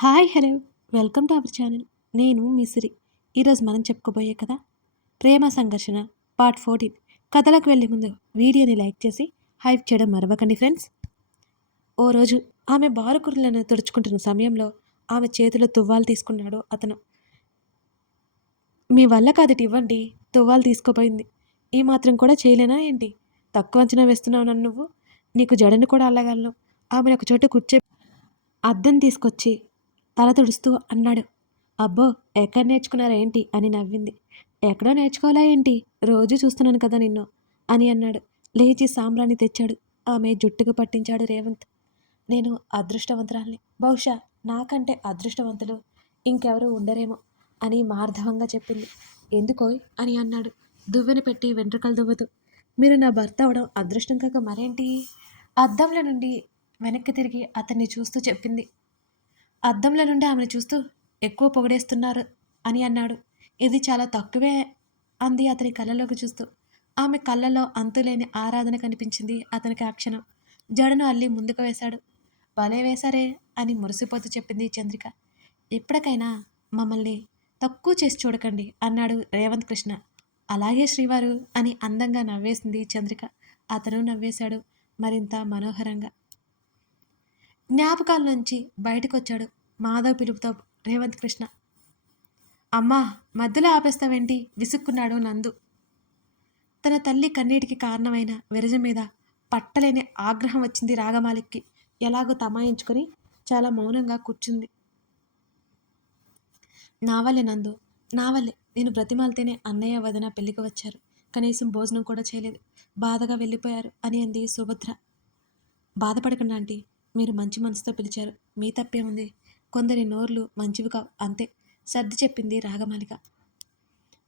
Hi hello. Welcome to our channel. నేను మిసిరి ఈరోజు మనం చెప్పుకోబోయే కదా ప్రేమ సంఘర్షణ పార్ట్ ఫోర్టీన్. కథలకు వెళ్ళే ముందు వీడియోని లైక్ చేసి హైప్ చేయడం మరవకండి ఫ్రెండ్స్. ఓ రోజు ఆమె బారుకురులను తుడుచుకుంటున్న సమయంలో ఆమె చేతిలో తువ్వాలు తీసుకున్నాడు అతను. మీ వల్ల కాదటి ఇవ్వండి తువ్వాలు తీసుకోపోయింది ఈ మాత్రం కూడా చేయలేనా ఏంటి? తక్కువ అంచనా వేస్తున్నావు నన్ను నువ్వు. నీకు జడను కూడా అల్లగలను. ఆమెను ఒక చోట కూర్చే అద్దం తీసుకొచ్చి తల తుడుస్తూ అన్నాడు. అబ్బో ఎక్కడ నేర్చుకున్నారా ఏంటి అని నవ్వింది. ఎక్కడో నేర్చుకోవాలా ఏంటి? రోజు చూస్తున్నాను కదా నిన్ను అని అన్నాడు. లేచి సాంబ్రాన్ని తెచ్చాడు. ఆమె జుట్టుకు పట్టించాడు రేవంత్. నేను అదృష్టవంతురాల్ని. బహుశా నాకంటే అదృష్టవంతులు ఇంకెవరూ ఉండరేమో అని మార్ధవంగా చెప్పింది. ఎందుకోయ్? అని అన్నాడు. దువ్వెన పెట్టి వెంట్రుకలు దువ్వదు మీరు నా భర్త అవడం అదృష్టం కాక మరేంటి? అద్దంలో నుండి వెనక్కి తిరిగి అతన్ని చూస్తూ చెప్పింది. అద్దంలో నుండి ఆమెను చూస్తూ ఎక్కువ పొగడేస్తున్నారు అని అన్నాడు. ఇది చాలా తక్కువే అంది అతని కళ్ళలోకి చూస్తూ. ఆమె కళ్ళలో అంతులేని ఆరాధన కనిపించింది అతనికి ఆ క్షణం. జడను అల్లి ముందుకు వేశాడు. భలే వేశారే అని మురిసిపోతూ చెప్పింది చంద్రిక. ఇప్పటికైనా మమ్మల్ని తక్కువ చేసి చూడకండి అన్నాడు రేవంత్ కృష్ణ. అలాగే శ్రీవారు అని అందంగా నవ్వేసింది చంద్రిక. అతను నవ్వేశాడు మరింత మనోహరంగా. జ్ఞాపకాల నుంచి బయటకొచ్చాడు. మాధవ్ పిలుపుతో రేవంత్ కృష్ణ. అమ్మా మధ్యలో ఆపేస్తావేంటి? విసుక్కున్నాడు నందు. తన తల్లి కన్నీటికి కారణమైన విరజ మీద పట్టలేని ఆగ్రహం వచ్చింది రాగమాలిక్కి. ఎలాగో తమాయించుకొని చాలా మౌనంగా కూర్చుంది. నావలే నందు నావలే నేను బ్రతిమాలితేనే అన్నయ్య వదిన పెళ్ళికి వచ్చారు. కనీసం భోజనం కూడా చేయలేదు. బాధగా వెళ్ళిపోయారు అని అంది సుభద్ర. బాధపడకుండా ఆంటీ. మీరు మంచి మనసుతో పిలిచారు. మీ తప్పేముంది కొందరి నోర్లు మంచివి కావు అంతే సర్ది చెప్పింది రాగమాలిక.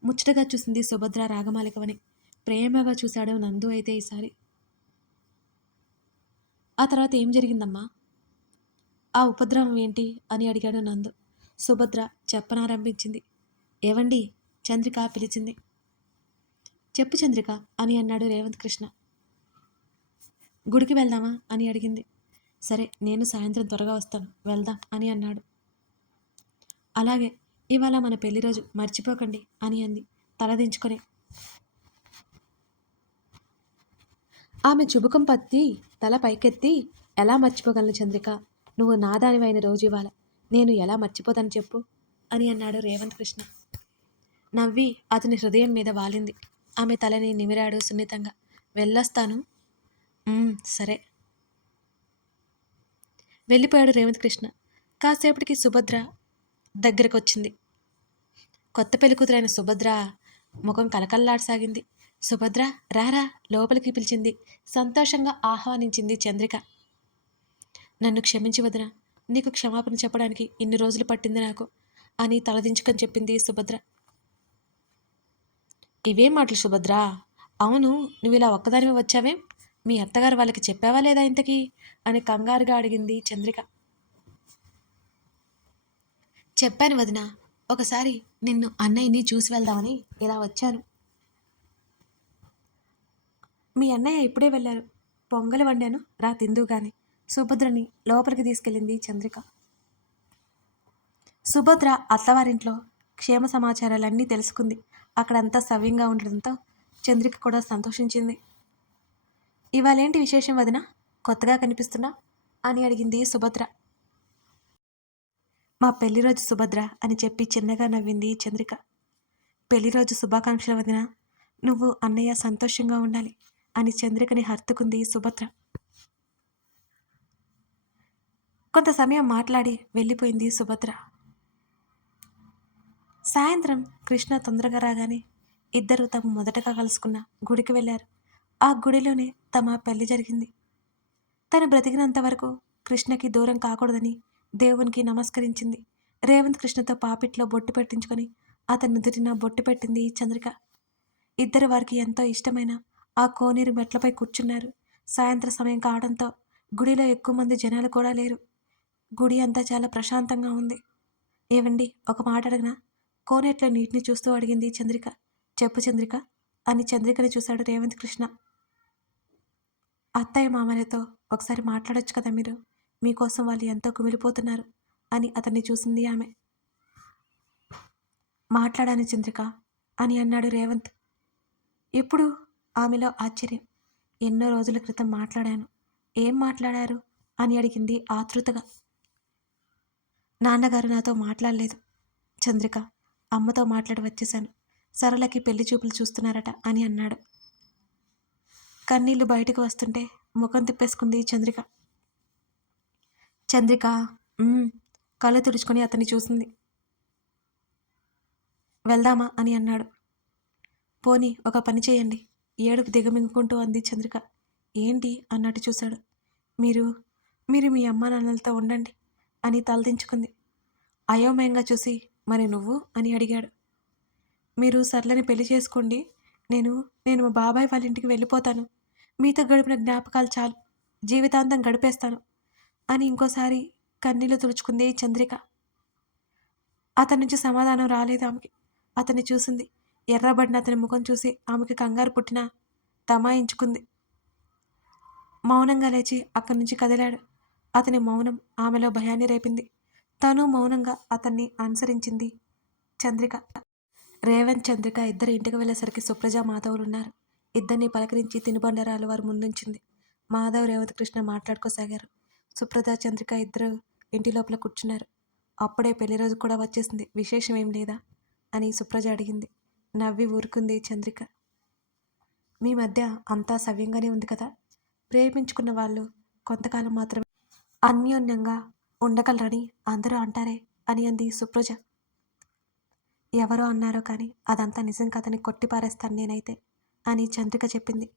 ముచ్చటగా చూసింది సుభద్ర రాగమాలికవని. ప్రేమగా చూశాడు నందు అయితే ఈసారి. ఆ తర్వాత ఏం జరిగిందమ్మా? ఆ ఉపద్రవం ఏంటి? అని అడిగాడు నందు. సుభద్ర చెప్పనారంభించింది. ఏవండి? చంద్రిక పిలిచింది. చెప్పు చంద్రిక అని అన్నాడు రేవంత్ కృష్ణ. గుడికి వెళ్దామా? అని అడిగింది. సరే నేను సాయంత్రం త్వరగా వస్తాను. వెళ్దాం అని అన్నాడు. అలాగే ఇవాళ మన పెళ్ళి రోజు మర్చిపోకండి అని అంది. తలదించుకొని ఆమె చుబుకం పత్తి తల పైకెత్తి ఎలా మర్చిపోగలను చంద్రిక? నువ్వు నాదానివైన రోజు ఇవాళ. నేను ఎలా మర్చిపోతాను చెప్పు అని అన్నాడు రేవంత్ కృష్ణ. నవ్వి అతని హృదయం మీద వాలింది. ఆమె తలని నిమిరాడు సున్నితంగా. వెళ్ళొస్తాను. సరే. వెళ్ళిపోయాడు రేవంత్ కృష్ణ. కాసేపటికి సుభద్ర దగ్గరకు వచ్చింది కొత్త పెళ్ళికూతురైన సుభద్ర ముఖం కలకల్లాడసాగింది సుభద్ర రారా లోపలికి పిలిచింది. సంతోషంగా ఆహ్వానించింది చంద్రిక. నన్ను క్షమించి వదిన నీకు క్షమాపణ చెప్పడానికి ఇన్ని రోజులు పట్టింది నాకు అని తలదించుకొని చెప్పింది సుభద్ర. ఇవేం మాటలు సుభద్ర. అవును నువ్వు ఇలా ఒక్కదానివి వచ్చావేం? మీ అత్తగారు వాళ్ళకి చెప్పావా లేదా ఇంతకీ? అని కంగారుగా అడిగింది చంద్రిక. చెప్పాను వదిన ఒకసారి నిన్ను అన్నయ్యని చూసి వెళ్దామని ఇలా వచ్చాను. మీ అన్నయ్య ఇప్పుడే వెళ్ళారు. పొంగలి వండాను రా తిందుగానే సుభద్రని లోపలికి తీసుకెళ్ళింది చంద్రిక. సుభద్ర అత్తవారింట్లో క్షేమ సమాచారాలన్నీ తెలుసుకుంది. అక్కడంతా సవ్యంగా ఉండడంతో చంద్రిక కూడా సంతోషించింది. ఇవాళేంటి విశేషం వదిన? కొత్తగా కనిపిస్తున్నా? అని అడిగింది సుభద్ర. మా పెళ్ళిరోజు సుభద్ర అని చెప్పి చిన్నగా నవ్వింది చంద్రిక. పెళ్ళిరోజు శుభాకాంక్షల వదిన. నువ్వు అన్నయ్య సంతోషంగా ఉండాలి అని చంద్రికని హత్తుకుంది సుభద్ర. కొంత సమయం మాట్లాడి వెళ్ళిపోయింది సుభద్ర. సాయంత్రం కృష్ణ తొందరగా రాగానే ఇద్దరు తాము మొదటగా కలుసుకున్న గుడికి వెళ్ళారు. ఆ గుడిలోనే తమ పెళ్ళి జరిగింది. తను బ్రతికినంత వరకు కృష్ణకి దూరం కాకూడదని దేవునికి నమస్కరించింది. రేవంత్ కృష్ణతో పాపిట్లో బొట్టు పెట్టించుకొని అతని నుదుటిన బొట్టు పెట్టింది చంద్రిక. ఇద్దరు వారికి ఎంతో ఇష్టమైన ఆ కోనేరు మెట్లపై కూర్చున్నారు. సాయంత్ర సమయం కావడంతో గుడిలో ఎక్కువ మంది జనాలు కూడా లేరు. గుడి అంతా చాలా ప్రశాంతంగా ఉంది. ఏవండి ఒక మాట అడగనా? కోనేట్లో నీటిని చూస్తూ అడిగింది చంద్రిక. చెప్పు చంద్రిక అని చంద్రికని చూశాడు రేవంత్ కృష్ణ. అత్తయ్య మామయ్యతో ఒకసారి మాట్లాడొచ్చు కదా మీరు? మీకోసం వాళ్ళు ఎంతో కుమిలిపోతున్నారు అని అతన్ని చూసింది ఆమె. మాట్లాడాను చంద్రిక అని అన్నాడు రేవంత్. ఇప్పుడు ఆమెలో ఆశ్చర్యం. ఎన్నో రోజుల క్రితం మాట్లాడాను. ఏం మాట్లాడారు? అని అడిగింది ఆతృతగా నాన్నగారు నాతో మాట్లాడలేదు. చంద్రిక అమ్మతో మాట్లాడి వచ్చేశాను. సరళకి పెళ్ళి చూపులు చూస్తున్నారట అని అన్నాడు. కన్నీళ్ళు బయటకు వస్తుంటే ముఖం తిప్పేసుకుంది చంద్రిక. చంద్రిక కళ్ళు తుడుచుకొని అతన్ని చూసింది. వెళ్దామా అని అన్నాడు. పోనీ ఒక పని చేయండి. ఏడుపు దిగమింగుకుంటూ అంది చంద్రిక. ఏంటి? అన్నట్టు చూశాడు. మీరు మీరు మీ అమ్మా నాన్నలతో ఉండండి అని తలదించుకుంది అయోమయంగా చూసి మరి నువ్వు? అని అడిగాడు. మీరు సర్లని పెళ్ళి చేసుకోండి. నేను నేను మా బాబాయ్ వాళ్ళ ఇంటికి వెళ్ళిపోతాను. మీతో గడిపిన జ్ఞాపకాలు చాలు. జీవితాంతం గడిపేస్తాను. అని ఇంకోసారి కన్నీళ్ళు తుడుచుకుంది చంద్రిక. అతని నుంచి సమాధానం రాలేదు ఆమెకి. అతన్ని చూసింది. ఎర్రబడిన అతని ముఖం చూసి ఆమెకి కంగారు పుట్టిన తమాయించుకుంది. మౌనంగా లేచి అక్కడి నుంచి కదిలాడు. అతని మౌనం ఆమెలో భయాన్ని రేపింది. తను మౌనంగా అతన్ని అనుసరించింది చంద్రిక. రేవంత్ చంద్రిక ఇద్దరు ఇంటికి వెళ్ళేసరికి సుప్రజ మాధవులు ఉన్నారు. ఇద్దరిని పలకరించి తినుబండరాలు వారు ముందుంచింది. మాధవ్ రేవంత్ కృష్ణ మాట్లాడుకోసాగారు. సుప్రజ చంద్రిక ఇద్దరు ఇంటి లోపల కూర్చున్నారు. అప్పుడే పెళ్ళి రోజు కూడా వచ్చేసింది. విశేషం ఏం లేదా? అని సుప్రజ అడిగింది. నవ్వి ఊరుకుంది చంద్రిక. మీ మధ్య అంతా సవ్యంగానే ఉంది కదా? ప్రేమించుకున్న వాళ్ళు కొంతకాలం మాత్రమే అన్యోన్యంగా ఉండగలరని అందరూ అంటారే అని అంది సుప్రజ. ఎవరో అన్నారో కానీ అదంతా నిజం కాదని కొట్టిపారేస్తాను నేనైతే అని చంద్రిక చెప్పింది.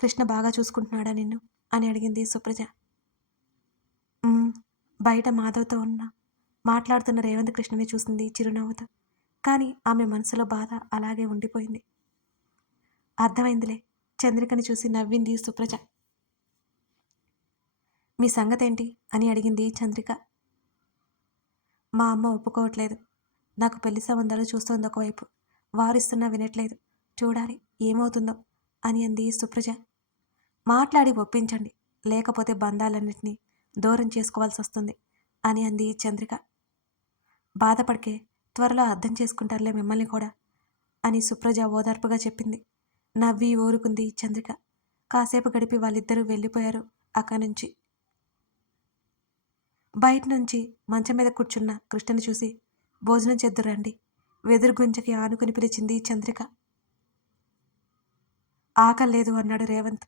కృష్ణ బాగా చూసుకుంటున్నాడా నిన్ను? అని అడిగింది సుప్రజ. బయట మాధవ్తో ఉన్న మాట్లాడుతున్న రేవంత్ కృష్ణని చూసింది చిరునవ్వుతో. కానీ ఆమె మనసులో బాధ అలాగే ఉండిపోయింది. అర్థమైందిలే చంద్రికని చూసి నవ్వింది సుప్రజ. మీ సంగతేంటి? అని అడిగింది చంద్రిక. మా అమ్మ ఒప్పుకోవట్లేదు. నాకు పెళ్ళి సంబంధాలు చూస్తోంది ఒకవైపు. వారిస్తున్నా వినట్లేదు. చూడాలి ఏమవుతుందో అని అంది సుప్రజ. మాట్లాడి ఒప్పించండి లేకపోతే బంధాలన్నింటినీ దూరం చేసుకోవాల్సి వస్తుంది అని అంది చంద్రిక. బాధపడికే త్వరలో అర్థం చేసుకుంటారులే మిమ్మల్ని కూడా అని సుప్రజ ఓదార్పుగా చెప్పింది. నవ్వి ఊరుకుంది చంద్రిక. కాసేపు గడిపి వాళ్ళిద్దరూ వెళ్ళిపోయారు అక్కడి నుంచి. బయట నుంచి మంచం మీద కూర్చున్న కృష్ణని చూసి భోజనం చేద్దురండి వెదురు గుంజకి ఆనుకుని పిలిచింది చంద్రిక. ఆకలి లేదు అన్నాడు రేవంత్.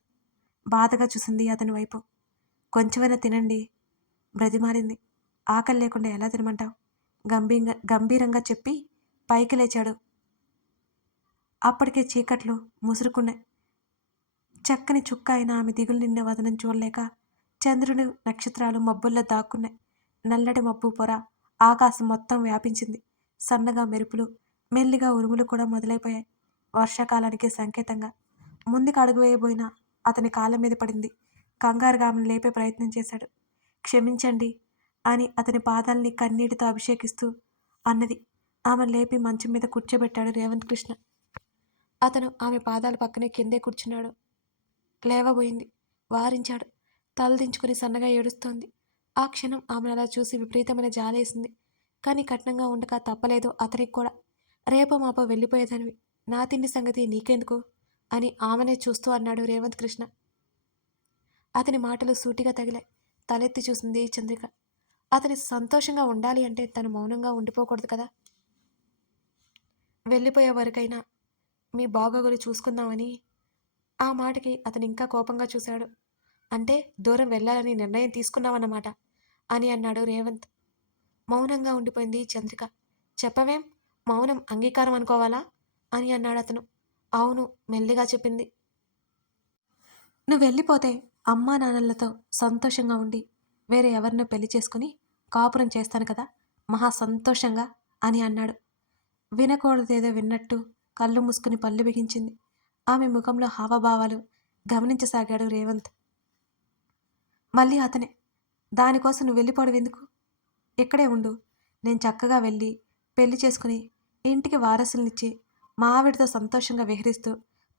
బాధగా చూసింది అతని వైపు. కొంచెమైనా తినండి. బ్రతిమారింది ఆకలి లేకుండా ఎలా తినమంటావు? గంభీరంగా గంభీరంగా చెప్పి పైకి లేచాడు. అప్పటికే చీకట్లు ముసురుకున్నాయి. చక్కని చుక్క అయిన ఆమె దిగులు నిన్న వదనం చూడలేక చంద్రుడు నక్షత్రాలు మబ్బుల్లో దాక్కున్నాయి. నల్లటి మబ్బు పొర ఆకాశం మొత్తం వ్యాపించింది. సన్నగా మెరుపులు మెల్లిగా ఉరుములు కూడా మొదలైపోయాయి. వర్షాకాలానికి సంకేతంగా ముందుకు అడుగు వేయబోయిన అతని కాళ్ళ మీద పడింది. కంగారుగా ఆమెను లేపే ప్రయత్నం చేశాడు. క్షమించండి అని అతని పాదాల్ని కన్నీటితో అభిషేకిస్తూ అన్నది. ఆమె లేపి మంచం మీద కూర్చోబెట్టాడు రేవంత్ కృష్ణ. అతను ఆమె పాదాల పక్కనే కిందే కూర్చున్నాడు. లేవబోయింది. వారించాడు. తలదించుకుని సన్నగా ఏడుస్తోంది. ఆ క్షణం ఆమెను అలా చూసి విపరీతమైన జాలేసింది. కానీ కఠినంగా ఉండక తప్పలేదు అతనికి కూడా. రేపో మాపో వెళ్ళిపోయేదానివి. నా తిండి సంగతి నీకెందుకు? అని ఆమెనే చూస్తూ అన్నాడు రేవంత్ కృష్ణ. అతని మాటలు సూటిగా తగిలాయి. తలెత్తి చూసింది చంద్రిక. అతని సంతోషంగా ఉండాలి అంటే తను మౌనంగా ఉండిపోకూడదు కదా? వెళ్ళిపోయే వరకైనా మీ బాగోగులు చూసుకుందామని ఆ మాటకి అతను ఇంకా కోపంగా చూశాడు. అంటే దూరం వెళ్ళాలని నిర్ణయం తీసుకున్నావన్నమాట అని అన్నాడు రేవంత్. మౌనంగా ఉండిపోయింది చంద్రిక. చెప్పవేం? మౌనం అంగీకారం అనుకోవాలా? అని అన్నాడు అతను. అవును మెల్లిగా చెప్పింది. నువ్వు వెళ్ళిపోతే అమ్మా నాన్నలతో సంతోషంగా ఉండి వేరే ఎవరినో పెళ్ళి చేసుకుని కాపురం చేస్తాను కదా మహా సంతోషంగా అని అన్నాడు. వినకూడదేదో విన్నట్టు కళ్ళు మూసుకుని పళ్ళు బిగించింది. ఆమె ముఖంలో హావభావాలు గమనించసాగాడు రేవంత్. మళ్ళీ అతనే దానికోసం నువ్వు వెళ్ళిపోవడం ఎందుకు? ఇక్కడే ఉండు. నేను చక్కగా వెళ్ళి పెళ్ళి చేసుకుని ఇంటికి వారసులనిచ్చి మా ఆవిడతో సంతోషంగా విహరిస్తూ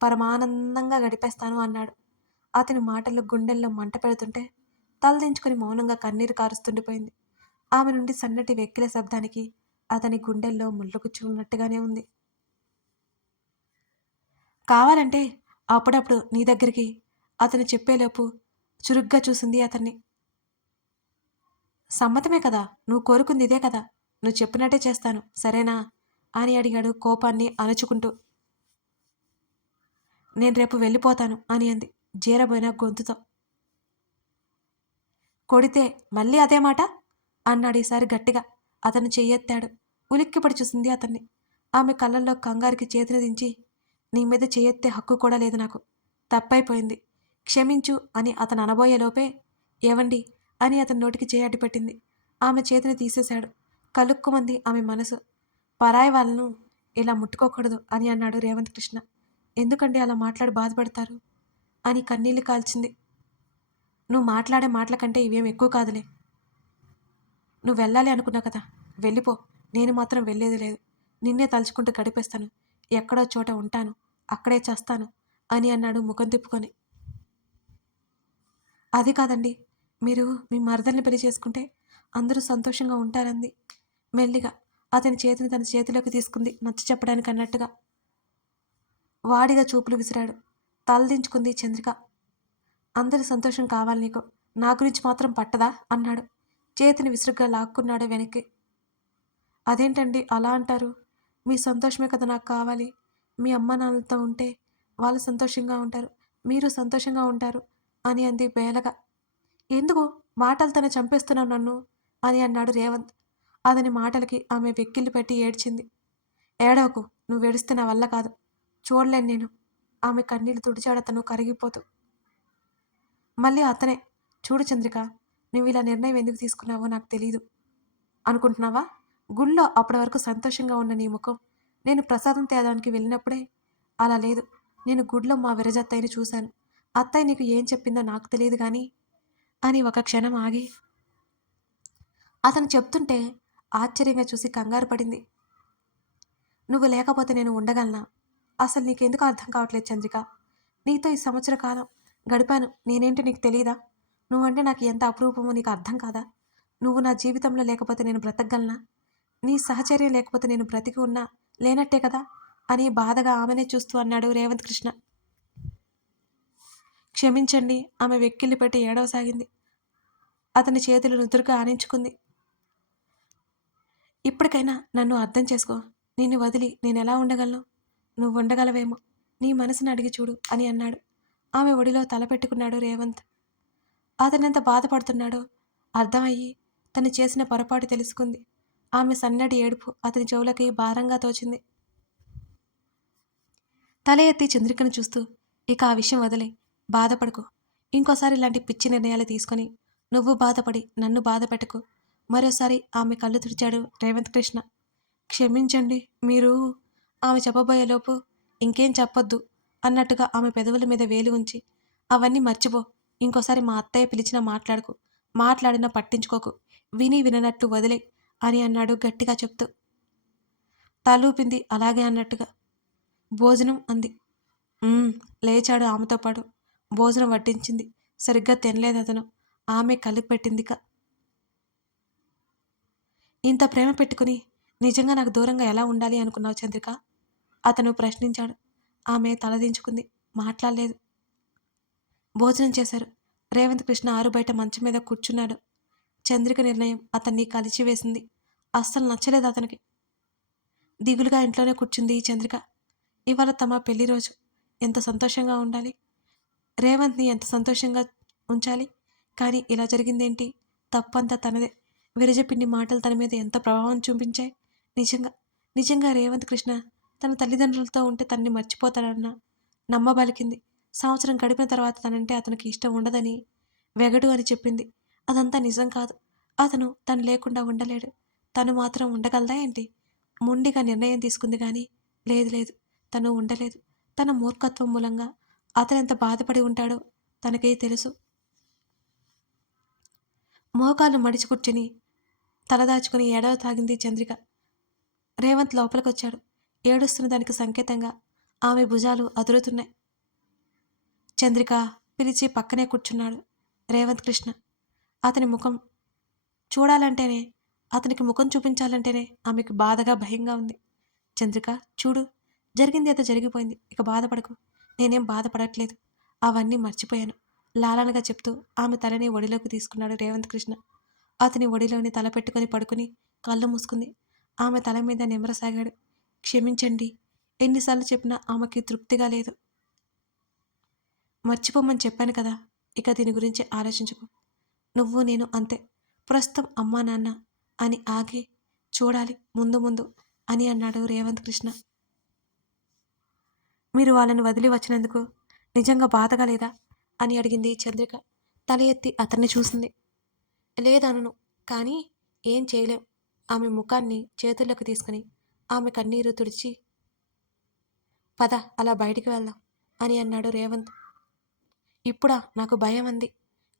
పరమానందంగా గడిపేస్తాను అన్నాడు. అతని మాటలు గుండెల్లో మంట పెడుతుంటే తలదించుకుని మౌనంగా కన్నీరు కారుస్తుండిపోయింది. ఆమె నుండి సన్నటి వెక్కిల శబ్దానికి అతని గుండెల్లో ముళ్ళుగుచ్చుకున్నట్టుగానే ఉంది. కావాలంటే అప్పుడప్పుడు నీ దగ్గరికి అతను చెప్పేలోపు చురుగ్గా చూసింది అతన్ని. సమ్మతమే కదా నువ్వు కోరుకుంది ఇదే కదా నువ్వు చెప్పినట్టే చేస్తాను సరేనా? అని అడిగాడు కోపాన్ని అణుచుకుంటూ. నేను రేపు వెళ్ళిపోతాను అని అంది. జీరబోయిన గొంతుతో. కొడితే మళ్ళీ అదే మాట? అన్నాడు ఈసారి గట్టిగా. అతను చెయ్యెత్తాడు. ఉలిక్కిపడి చూసింది అతన్ని. ఆమె కళ్ళల్లో కంగారికి చేతిని దించి నీ మీద చేయెత్తే హక్కు కూడా లేదు నాకు. తప్పైపోయింది. క్షమించు అని అతను అనబోయే లోపే ఏవండి? అని అతని నోటికి చేయి పెట్టింది ఆమె చేతిని తీసేశాడు. కలుక్కుమంది ఆమె మనసు. పరాయి వాళ్ళను ఇలా ముట్టుకోకూడదు అని అన్నాడు రేవంత్ కృష్ణ. ఎందుకండి అలా మాట్లాడి బాధపడతారు? అని కన్నీళ్ళు కాల్చింది. నువ్వు మాట్లాడే మాటల కంటే ఇవేం ఎక్కువ కాదులే. నువ్వు వెళ్ళాలి అనుకున్నా కదా. వెళ్ళిపో. నేను మాత్రం వెళ్ళేది లేదు. నిన్నే తలుచుకుంటూ గడిపేస్తాను. ఎక్కడో చోట ఉంటాను. అక్కడే చేస్తాను అని అన్నాడు ముఖం తిప్పుకొని. అది కాదండి. మీరు మీ మరదల్ని పెళ్ళి చేసుకుంటే అందరూ సంతోషంగా ఉంటారంది. మెల్లిగా అతని చేతిని తన చేతిలోకి తీసుకుంది నచ్చ చెప్పడానికి అన్నట్టుగా. వాడిగా చూపులు విసిరాడు. తలదించుకుంది చంద్రిక. అందరి సంతోషం కావాలి నీకు. నా గురించి మాత్రం పట్టదా? అన్నాడు. చేతిని విసురుగా లాక్కున్నాడు వెనక్కి. అదేంటండి అలా అంటారు? మీ సంతోషమే కదా నాకు కావాలి. మీ అమ్మ నాన్నలతో ఉంటే వాళ్ళు సంతోషంగా ఉంటారు. మీరు సంతోషంగా ఉంటారు అని అంది బేలగా. ఎందుకు? మాటలతోనే చంపేస్తున్నావు నన్ను అని అన్నాడు రేవంత్. అతని మాటలకి ఆమె వెక్కిళ్ళు పెట్టి ఏడ్చింది. ఏడవకు నువ్వు ఏడిస్తే నా వల్ల కాదు. చూడలేను నేను. ఆమె కన్నీళ్ళు తుడిచాడతను కరిగిపోతూ మళ్ళీ అతనే. చూడు చంద్రిక నువ్వు ఇలా నిర్ణయం ఎందుకు తీసుకున్నావో నాకు తెలీదు. అనుకుంటున్నావా? గుళ్ళో అప్పటి వరకు సంతోషంగా ఉన్న నీ ముఖం. నేను ప్రసాదం తేదానికి వెళ్ళినప్పుడే అలా లేదు. నేను గుడిలో మా విరజత్తయ్యని చూశాను. అత్తయ్య నీకు ఏం చెప్పిందో నాకు తెలియదు కానీ అని ఒక క్షణం ఆగి అతను చెప్తుంటే ఆశ్చర్యంగా చూసి కంగారు పడింది. నువ్వు లేకపోతే నేను ఉండగలనా? అసలు నీకెందుకు అర్థం కావట్లేదు చంద్రిక? నీతో ఈ సంవత్సర కాలం గడిపాను. నేనేంటో నీకు తెలియదా నువ్వంటే నాకు ఎంత అపురూపమో నీకు అర్థం కాదా? నువ్వు నా జీవితంలో లేకపోతే నేను బ్రతకగలనా? నీ సహచర్యం లేకపోతే నేను బ్రతికి ఉన్నా లేనట్టే కదా? అని బాధగా ఆమెనే చూస్తూ అన్నాడు రేవంత్ కృష్ణ. క్షమించండి ఆమె వెక్కిల్లి పెట్టి ఏడవసాగింది. అతని చేతులు నుదురుగా ఆనించుకుంది. ఇప్పటికైనా నన్ను అర్థం చేసుకో. నిన్ను వదిలి నేను ఎలా ఉండగలను? నువ్వు ఉండగలవేమో నీ మనసుని అడిగి చూడు అని అన్నాడు. ఆమె ఒడిలో తలపెట్టుకున్నాడు రేవంత్. అతనెంత బాధపడుతున్నాడో అర్థమయ్యి తను చేసిన పొరపాటు తెలుసుకుంది. ఆమె సన్నటి ఏడుపు అతని చెవులకి భారంగా తోచింది. తల ఎత్తి చంద్రికను చూస్తూ ఇక ఆ విషయం వదిలే బాధపడకు. ఇంకోసారి ఇలాంటి పిచ్చి నిర్ణయాలు తీసుకొని నువ్వు బాధపడి నన్ను బాధ పెట్టకు. మరోసారి ఆమె కళ్ళు తుడిచాడు రేవంత్ కృష్ణ. క్షమించండి మీరు ఆమె చెప్పబోయేలోపు ఇంకేం చెప్పొద్దు అన్నట్టుగా ఆమె పెదవుల మీద వేలు ఉంచి అవన్నీ మర్చిపో. ఇంకోసారి మా అత్తయ్య పిలిచినా మాట్లాడుకు. మాట్లాడినా పట్టించుకోకు. విని విననట్టు వదిలే అని అన్నాడు గట్టిగా చెప్తూ. తలూపింది అలాగే అన్నట్టుగా. భోజనం అంది. లేచాడు ఆమెతో పాటు. భోజనం వడ్డించింది. సరిగ్గా తినలేదు అతను. ఆమె కలిపి పెట్టిందిక. ఇంత ప్రేమ పెట్టుకుని నిజంగా నాకు దూరంగా ఎలా ఉండాలి అనుకున్నావు చంద్రిక? అతను ప్రశ్నించాడు. ఆమె తలదించుకుంది మాట్లాడలేదు. భోజనం చేశారు. రేవంత్ కృష్ణ ఆరు బయట మంచం మీద కూర్చున్నాడు. చంద్రిక నిర్ణయం అతన్ని కలిచివేసింది. అస్సలు నచ్చలేదు అతనికి. దిగులుగా ఇంట్లోనే కూర్చుంది ఈ చంద్రిక. ఇవాళ తమ పెళ్ళి రోజు. ఎంత సంతోషంగా ఉండాలి? రేవంత్ని ఎంత సంతోషంగా ఉంచాలి? కానీ ఇలా జరిగిందేంటి? తప్పంతా తనదే. విరజపిండి మాటలు తన మీద ఎంత ప్రభావం చూపించాయి? నిజంగా. నిజంగా రేవంత్ కృష్ణ తన తల్లిదండ్రులతో ఉంటే తనని మర్చిపోతాడన్న నమ్మబలికింది. సంవత్సరం గడిపిన తర్వాత తనంటే అతనికి ఇష్టం ఉండదని వెగడు అని చెప్పింది. అదంతా నిజం కాదు. అతను తను లేకుండా ఉండలేడు. తను మాత్రం ఉండగలదా ఏంటి? ముండిగా నిర్ణయం తీసుకుంది కానీ లేదు లేదు. తను ఉండలేదు. తన మూర్ఖత్వం మూలంగా అతను ఎంత బాధపడి ఉంటాడో తనకే తెలుసు. మోకాలు మడిచి కూర్చుని తలదాచుకుని ఏడవ తాగింది చంద్రిక. రేవంత్ లోపలికొచ్చాడు. ఏడుస్తున్న దానికి సంకేతంగా ఆమె భుజాలు అదురుతున్నాయి. చంద్రిక పిలిచి పక్కనే కూర్చున్నాడు రేవంత్ కృష్ణ. అతని ముఖం చూడాలంటేనే అతనికి ముఖం చూపించాలంటేనే ఆమెకు బాధగా భయంగా ఉంది. చంద్రిక చూడు జరిగింది అయితే జరిగిపోయింది. ఇక బాధపడకు. నేనేం బాధపడట్లేదు. అవన్నీ మర్చిపోయాను. లాలనగా చెప్తూ ఆమె తలని ఒడిలోకి తీసుకున్నాడు రేవంత్ కృష్ణ. అతని ఒడిలోని తల పెట్టుకొని పడుకుని కళ్ళు మూసుకుంది. ఆమె తల మీద నిమ్మరసాగాడు. క్షమించండి. ఎన్నిసార్లు చెప్పినా ఆమెకి తృప్తిగా లేదు. మర్చిపోమని చెప్పాను కదా ఇక దీని గురించి ఆలోచించుకో. నువ్వు నేను అంతే. ప్రస్తుతం అమ్మా నాన్న అని ఆగి చూడాలి. ముందు ముందు అని అన్నాడు రేవంత్ కృష్ణ. మీరు వాళ్ళని వదిలి వచ్చినందుకు నిజంగా బాధగా లేదా అని అడిగింది చంద్రిక. తల ఎత్తి అతన్ని చూసింది. లేదనను కానీ ఏం చేయలేం. ఆమె ముఖాన్ని చేతుల్లోకి తీసుకుని ఆమె కన్నీరు తుడిచి పద అలా బయటికి వెళ్దాం అని అన్నాడు రేవంత్. ఇప్పుడా? నాకు భయం అంది.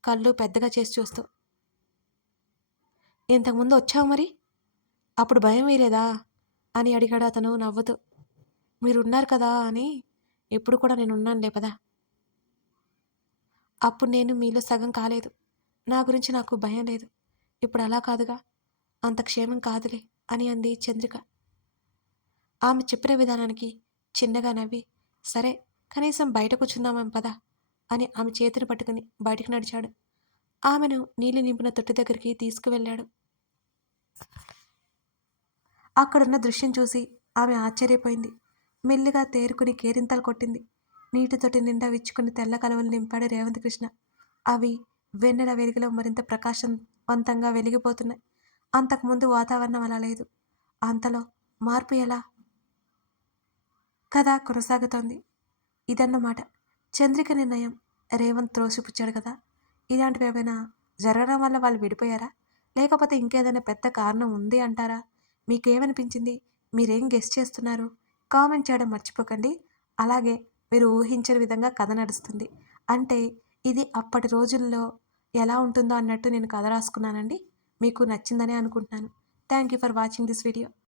కళ్ళు పెద్దగా చేసి చూస్తూ ఇంతకుముందు వచ్చావు మరి? అప్పుడు భయం వేయలేదా? అని అడిగాడు అతను నవ్వుతూ. మీరున్నారు కదా అని ఎప్పుడు కూడా నేను ఉన్నానులే పదా. అప్పుడు నేను మీలో సగం కాలేదు. నా గురించి నాకు భయం లేదు. ఇప్పుడు అలా కాదుగా. అంత క్షేమం కాదులే అని అంది చంద్రిక. ఆమె చెప్పిన విధానానికి చిన్నగా నవ్వి సరే కనీసం బయట కూర్చుందామా పదా అని ఆమె చేతిని పట్టుకుని బయటికి నడిచాడు. ఆమెను నీళ్ళు నింపిన తొట్టి దగ్గరికి తీసుకువెళ్ళాడు. అక్కడున్న దృశ్యం చూసి ఆమె ఆశ్చర్యపోయింది. మెల్లిగా తేరుకుని కేరింతలు కొట్టింది. నీటి తొట్టి నిండా విచ్చుకుని తెల్ల కలవలు నింపాడు రేవంత్ కృష్ణ. అవి వెన్నెల వెలుగులో మరింత ప్రకాశవంతంగా వెలిగిపోతున్నాయి. అంతకుముందు వాతావరణం అలా లేదు. అంతలో మార్పు ఎలా? కథ కొనసాగుతోంది. ఇదన్నమాట. చంద్రిక నిర్ణయం. రేవంత్ త్రోసిపుచ్చాడు కదా. ఇలాంటివి ఏమైనా జరగడం వల్ల వాళ్ళు విడిపోయారా? లేకపోతే ఇంకేదైనా పెద్ద కారణం ఉంది అంటారా? మీకేమనిపించింది? మీరేం గెస్ట్ చేస్తున్నారు? కామెంట్ చేయడం మర్చిపోకండి. అలాగే మీరు ఊహించని విధంగా కథ నడుస్తుంది. అంటే ఇది అప్పటి రోజుల్లో ఎలా ఉంటుందో అన్నట్టు నేను కథ రాసుకున్నానండి. మీకు నచ్చిందనే అనుకుంటున్నాను. Thank you for watching this video.